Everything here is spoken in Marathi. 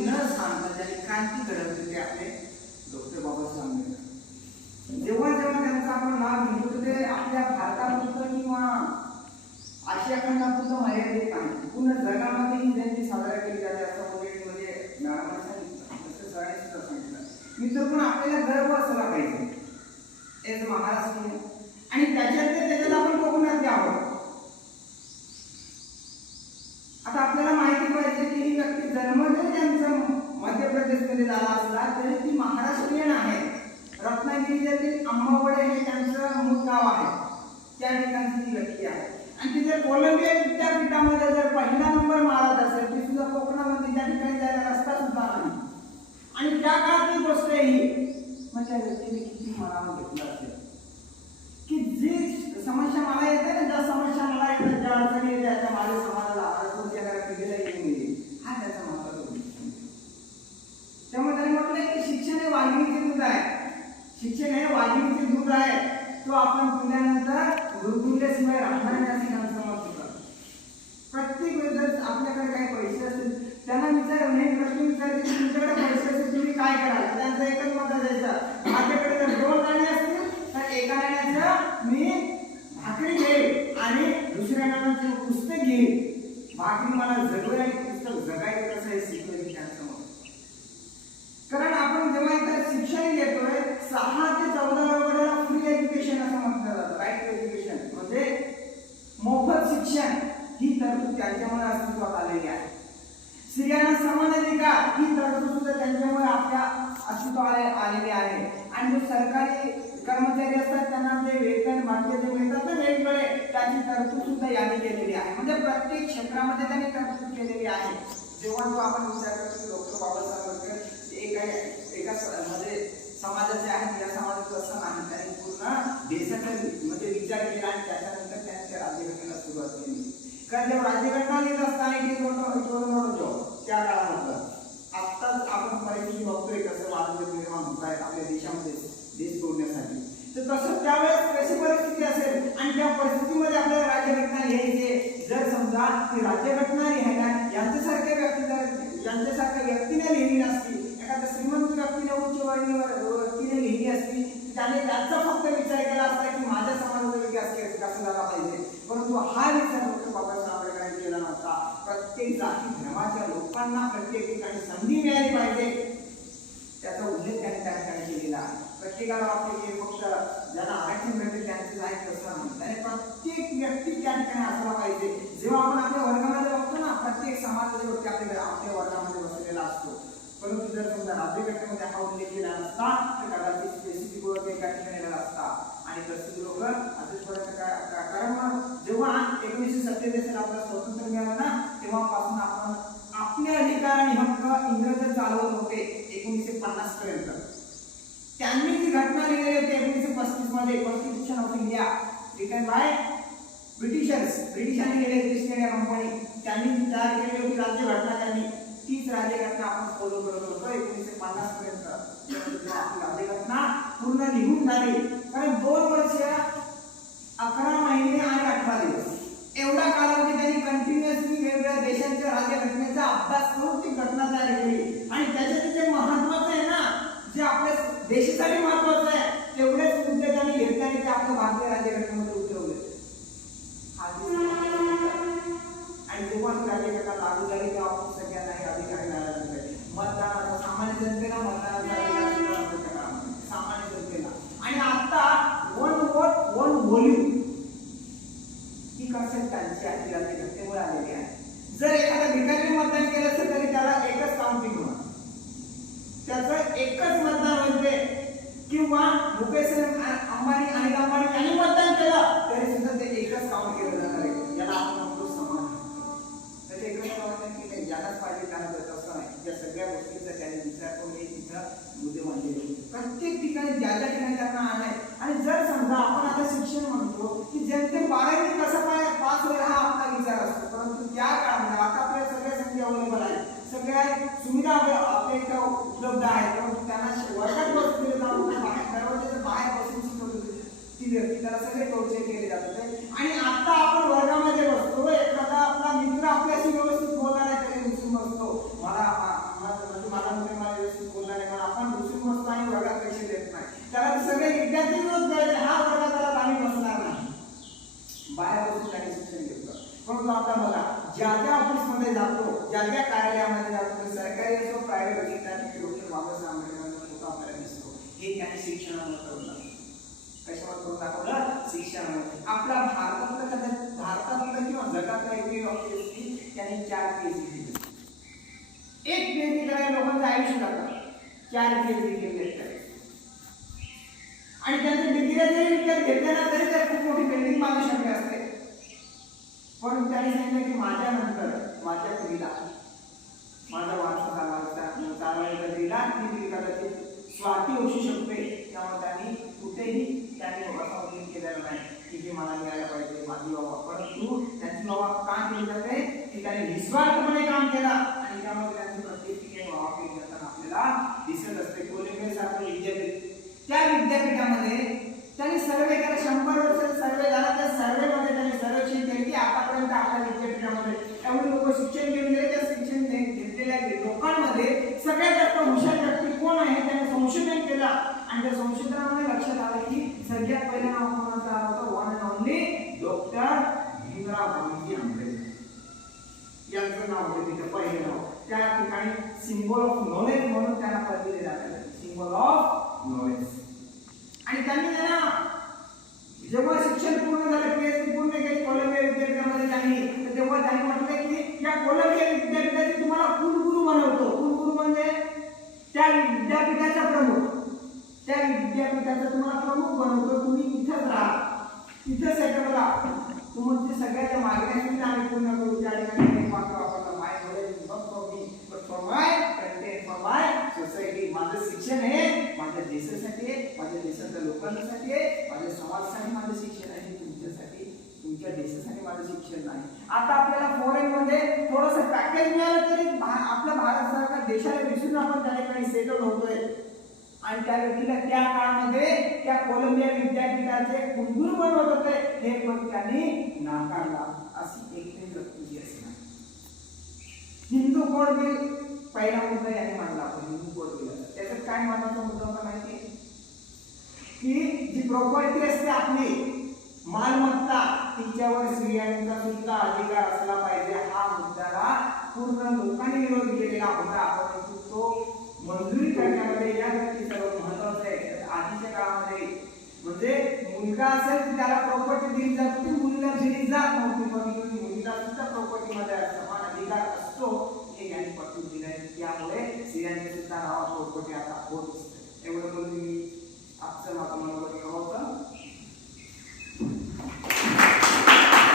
न सांगता त्यांनी क्रांती घडवली ते आपले डॉक्टर बाबासाहेब आंबेडकर जेव्हा जेव्हा त्यांचा आपण नाव घेतो ते आपल्या भारतापुरतं किंवा आशिया खंडापुरतं मर्यादित नाही पूर्ण जगामध्येही त्यांची साजरा केली जाते असं वगैरे म्हणजे मॅडमांनी सांगितलं तसं सरांनी सुद्धा सांगितलं मित्र पण आपल्याला गर्व असला पाहिजे एज महाराष्ट्रीयन आणि त्याच्यात ते त्याच्यात आपण कोकणातले आहोत आता आपल्याला माहिती पाहिजे की ही व्यक्ती जन्म जरी त्यांचा मध्य प्रदेशमध्ये झाला असला तरी ती महाराष्ट्रीयन आहे रत्नागिरी जिल्ह्यातील अंबावडे हे त्यांचं मूळ गाव आहे त्या ठिकाणची ती व्यक्ती आहे आणि तिथे कोलंबिया विद्यापीठामध्ये जर पहिला नंबर मारत असेल ती सुद्धा कोकणामध्ये त्या ठिकाणी जायला रस्ता सुद्धा नाही आणि त्या काळातली गोष्ट आहे ही मग त्या व्यक्तीने किती मनावर घेतलं असेल की जी समस्या मला येते ना ज्या समस्या मला येतात ज्या अडचणी येतात त्या माझ्या समाजाला अडचण त्या पिढीला येऊन येईल हा त्याचा महत्त्वाचा उद्देश आहे. त्यामुळे त्याने म्हटलंय की शिक्षण हे वाघिणीचे दूध आहे शिक्षण हे वाघिणीचे दूध आहे तो आपण पिल्यानंतर गुरुकुल्याशिवाय राहणार नाही असे त्यांचं मत होतं प्रत्येक वेळेस जर आपल्याकडे काही पैसे असतील त्यांना विचार हे प्रश्न विचारते की तुमच्याकडे पैसे असतील तुम्ही काय कराल त्यांचं एकच मत असायचं माझ्याकडे जर दोन नाणे असतील तर एका नाण्याचं मी भाकरी घेईल आणि दुसऱ्या नाण्याचं पुस्तक घेईल भाकरी मला जगवेल आणि पुस्तक जगायचं कसं हे शिकवेल त्यांचं मत कारण आपण जेव्हा इथं शिक्षण घेतोय सहा ते चौदा वर्गाला फ्री एज्युकेशन असं म्हटलं जातं राईट एज्युकेशन म्हणजे मोफत शिक्षण ही तरतूद त्यांच्यामुळे अस्तित्वात आलेली आहे स्त्रियांना समान अधिकार ही तरतूद सुद्धा त्यांच्यामुळे आपल्या अस्तित्वात आले- आलेली आहे आणि जो सरकारी कर्मचारी असतात त्यांना जे वेतन जे मिळतात ना वेगवेगळे त्याची तरतूद सुद्धा यांनी केलेली आहे म्हणजे प्रत्येक क्षेत्रामध्ये त्यांनी तरतूद केलेली आहे जेव्हा जो आपण विचार करतो डॉक्टर बाबासाहेब आंबेडकर एका एका म्हणजे समाजाचे आहेत या समाजाचं असं नाही त्यांनी पूर्ण देशाचा म्हणजे विचार केला आणि त्याच्यानंतर त्यांच्या राज्यघटनेला सुरुवात केली कारण जेव्हा राज्यघटना लिहित असताना इट नॉट त्या काळात आत्ताच आपण परिस्थिती बघतोय कसं वादविवाद निर्माण होत आहेत आपल्या देशामध्ये देश तोडण्यासाठी तर तसं त्यावेळेस कशी परिस्थिती असेल आणि त्या परिस्थितीमध्ये आपल्याला राज्यघटना लिहायची जर समजा ती राज्यघटना लिहायला यांच्यासारख्या व्यक्ती ज्यांच्यासारख्या व्यक्तीने लिहिली नसती. एखाद्या श्रीमंत व्यक्तीने उच्च वर्णीय व्यक्तीने लिहिली असती त्याने त्याचा फक्त विचार केला असता की माझ्या समाजाचा विकास कसा झाला पाहिजे. परंतु हा विचार डॉक्टर बाबासाहेब आंबेडकरांनी केला नव्हता. प्रत्येक जाती धर्माच्या लोकांना प्रत्येक ठिकाणी संधी मिळाली पाहिजे. त्याचा उल्लेख त्यांनी त्या ठिकाणी केलेला आहे. प्रत्येकाला वाटते की पक्ष ज्यांना आरक्षण मिळते त्यांचे आहे तसं नाही. त्याने प्रत्येक व्यक्ती त्या ठिकाणी असला पाहिजे. जेव्हा आपण आपल्या वर्गामध्ये बघतो ना प्रत्येक समाजाचा व्यक्ती आपल्या आपल्या वर्गामध्ये बसलेला असतो परंतु जर समजा राज्यघटनेमध्ये हा उल्लेख केला नसता तर कदाचित स्पेसिफिक ओळख एका ठिकाणी राहिला असता आणि प्रसिद्ध लोक आजपर्यंत काय कारण जेव्हा एकोणीसशे सत्तेचाळीस आपल्याला स्वातंत्र्य मिळालं ना तेव्हापासून आपण आपले अधिकार आणि हक्क इंग्रज चालवत होते एकोणीसशे पन्नास पर्यंत. त्यांनी जी घटना लिहिलेली होती एकोणीसशे पस्तीसमध्ये constitution of India return by Britishers ब्रिटिशांनी लिहिलेली ईस्ट इंडिया कंपनी त्यांनी तयार केलेली होती राज्यघटना त्यांनी. तीच राज्यघटना आपण फॉलो करत होतो एकोणीसशे पन्नास पर्यंत. राज्यघटना पूर्ण लिहून झाली. कारण दोन वर्ष अकरा महिने आणि अठरा दिवस. एवढा कालावधी त्यांनी कंटिन्युअसली वेगवेगळ्या देशांच्या राज्यघटनेचा अभ्यास करून ती घटना तयार केली. आणि त्याच्यात जे महत्वाचं आहे ना जे आपल्या देशासाठी महत्वाचं आहे तेवढेच मुद्दे त्यांनी घेतले ते आपल्या भारतीय राज्यघटनेमध्ये उतरवले हा दिवस महत्त्वाचा आहे. आणि जेव्हा ती राज्यघटना लागू झाली तेव्हा आपण सगळ्यांना हे अधिकार मिळाले होते मतदानाचा सामान्य जनतेला मतदानाचा अधिकार सुद्धा नव्हता त्या काळामध्ये. सामान्य जनतेला आणि आता वन वोट वन व्हॉल्यूम ही कॉन्सेप्ट त्यांची आहे ती राज्यघटनेमुळे आलेली आहे. जर एखाद्या भिकारी मतदान केलं असेल तरी त्याला एकच काउंटिंग होणार त्याचं एकच मतदान होते. किंवा मुकेश अंबानी अनिल अंबानी यांनी मतदान केलं तरी सुद्धा ते एकच काउंट केलं जाणार आहे याला आपण म्हणतो समान तर ते एकच काउंट की नाही ज्यालाच पाहिजे त्याला करत असं नाही या सगळ्या गोष्टींचा त्यांनी विचार करून हे तिथं मुद्दे मांडलेले होते. प्रत्येक ठिकाणी ज्या ज्या ठिकाणी त्यांना आहे आणि जर समजा आपण आता शिक्षण म्हणतो की जेमतेम बारावी कसं काय पास होईल हा आपला विचार असतो परंतु त्या काळामध्ये आता आपल्या सगळ्या संधी अवेलेबल आहेत सगळ्या सुविधा आपल्या आपल्या इथं उपलब्ध आहेत परंतु त्यांना शे- वर्गात बसलेले जाऊन त्या बाहेर दरवाजाच्या बाहेर बसून शिकवत होते ती व्यक्ती त्याला सगळे कौशल्य केले जात होते आणि आता आपण वर्गामध्ये बसतो एखादा आपला मित्र आपल्याशी व्यवस्थित बोलला नाही तरी उचलून बसतो मला मा- मा- कार्यालयामध्ये जातो तर सरकारी असो प्रायव्हेट ठिकाणी डॉक्टर बाबासाहेब आंबेडकरांचा फोटो आपल्याला दिसतो. हे त्यांनी शिक्षणामध्ये करून दाखवलं. कशावर करून दाखवलं? शिक्षणामध्ये आपला भारतातलं कदाचित भारतातलं किंवा जगातला एक त्यांनी चार एक पीएचडी करायला लोकांचं आयुष्य जातं चार केले आणि त्यांचं डिग्री जरी विकत ना तरी ते खूप मोठी बिल्डिंग बांधू शकतात. पण त्यांनी सांगितलं की माझ्या नंतर माझ्या पिढीला माझा वारसा चालवायचा चालवायचा दिला ती पिढी कदाचित स्वाती असू शकते. त्यामुळे त्यांनी कुठेही त्यांनी असा उल्लेख केलेला नाही. की हे मला मिळायला पाहिजे माझी बाबा. परंतु त्यांची बाबा का केली जाते? की त्यांनी निस्वार्थपणे काम केला. आणि त्यामुळे त्यांची प्रत्येक बाबा केली जाताना आपल्याला दिसत असते. कोलिंबे सारखं विद्यापीठ. त्या विद्यापीठामध्ये त्यांनी सर्वे एखाद्या शंभर वर्ष आपल्या त्यामुळे लोक शिक्षण घेऊन त्या शिक्षण घेतलेल्या लोकांमध्ये सगळ्यात जास्त हुशार व्यक्ती कोण आहे त्याने संशोधन केला. आणि त्या संशोधनामध्ये लक्षात आलं की सगळ्यात पहिलं नाव कोणाचं आलं होतं? One and only doctor Bhimrao Gandhi Ambedkar. यांचं नाव होतं तिथं पहिलं नाव. त्या ठिकाणी सिम्बॉल ऑफ नॉलेज म्हणून त्यांना पदवी देण्यात आली सिम्बॉल ऑफ नॉलेज आणि त्यांनी त्यांना जेव्हा शिक्षण पूर्ण झालं पीएचडी पूर्ण केली कोलंबिया विद्यापीठामध्ये त्यांनी तर तेव्हा त्यांनी म्हटलं की या कोलंबिया विद्यापीठाचे तुम्हाला कुलगुरू बनवतो कुलगुरू म्हणजे त्या विद्यापीठाचा प्रमुख त्या विद्यापीठाचा तुम्हाला प्रमुख बनवतो तुम्ही इथंच राहा तिथं सेटल राहा तुमचे सगळ्याच्या मागण्या आम्ही पूर्ण करू त्या ठिकाणी वाक्य my for me but for my content for my society माझं शिक्षण आहे माझ्या देशासाठी आहे माझ्या देशातल्या लोकांसाठी आहे माझ्या समाजासाठी माझं शिक्षण आहे तुमच्यासाठी तुमच्या देशासाठी माझं शिक्षण नाही. आता आपल्याला फॉरेन मध्ये थोडंसं पॅकेज मिळालं तरी आपला आपल्या भारत सरकार देशाला विसरून आपण त्या ठिकाणी सेटल होतोय. आणि त्या व्यक्तीला त्या काळामध्ये त्या कोलंबिया विद्यापीठाचे कुलगुरू बनवत होते हे पण त्यांनी नाकारला. अशी एक व्यक्ती असणार हिंदू कोड बिल पहिला मुद्दा यांनी मांडला आपण हिंदू कोड बिल त्याच्यात काय महत्त्वाचा मुद्दा होता माहिती आहे? की जी प्रॉपर्टी असते आपली मालमत्ता तिच्यावर स्त्रियांचा सुद्धा अधिकार असला पाहिजे हा मुद्द्याला पूर्ण लोकांनी विरोध केलेला होता. आपण तो मंजुरी करण्यामध्ये या गोष्टी सर्वात महत्वाचं आहे. आधीच्या काळामध्ये म्हणजे मुलगा असेल तर त्याला प्रॉपर्टी दिली जात होती मुलीला दिली जात नव्हती पण मुलीला सुद्धा